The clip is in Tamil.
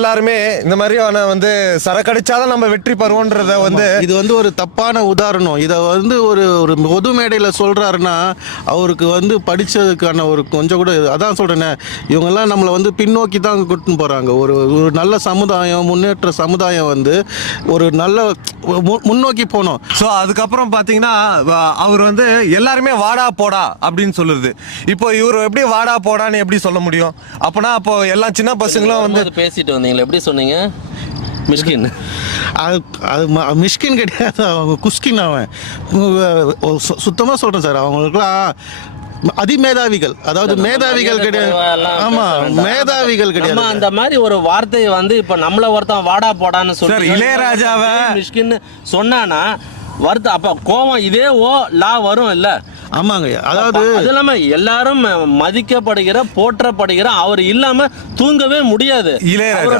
எல்லாருமே இந்த மாதிரியான வந்து சரக்கடிச்சாதான் நம்ம வெற்றி பெறுவோன்றத வந்து இது வந்து ஒரு தப்பான உதாரணம். இதை வந்து ஒரு ஒரு பொது மேடையில் சொல்றாருன்னா அவருக்கு வந்து படிச்சதுக்கான ஒரு கொஞ்சம் கூட அதான் சொல்றேனே, இவங்கெல்லாம் நம்மளை வந்து பின்னோக்கி தான் கூட்டின்னு போறாங்க. ஒரு ஒரு நல்ல சமுதாயம், முன்னேற்ற சமுதாயம் வந்து ஒரு நல்ல முன்னோக்கி போனோம். ஸோ அதுக்கப்புறம் பார்த்தீங்கன்னா அவர் வந்து எல்லாருமே வாடா போடா அப்படின்னு சொல்லுறது. இப்போ இவர் எப்படி வாடா போடான்னு எப்படி சொல்ல முடியும்? அப்போனா அப்போ எல்லா சின்ன பசங்களும் வந்து பேசிட்டு வந்தீங்களா, எப்படி சொன்னீங்க? மிஷ்கின். அது மிஷ்கின் கிடையாது, அவங்க குஸ்கின். அவன் சுத்தமாக சொல்கிறேன் சார், அவங்களுக்குலாம் அதிமேதாவிகள், அதாவது மேதாவிகள் கிடையாது. ஆமா, மேதாவிகள் கிடையாது. அந்த மாதிரி ஒரு வார்த்தையை வந்து இப்ப நம்மள ஒருத்தன் வாடா போடான்னு சொல்லி இளையராஜாவை மிஷ்கின் சொன்னானா வருது, அப்ப கோவம் இதே லா வரும் இல்ல? ஆமாங்க, அதாவது அது இல்லாம எல்லாரும் மதிக்கப்படுகிற போற்றப்படுகிற அவர் இல்லாம தூங்கவே முடியாது. இளையராஜா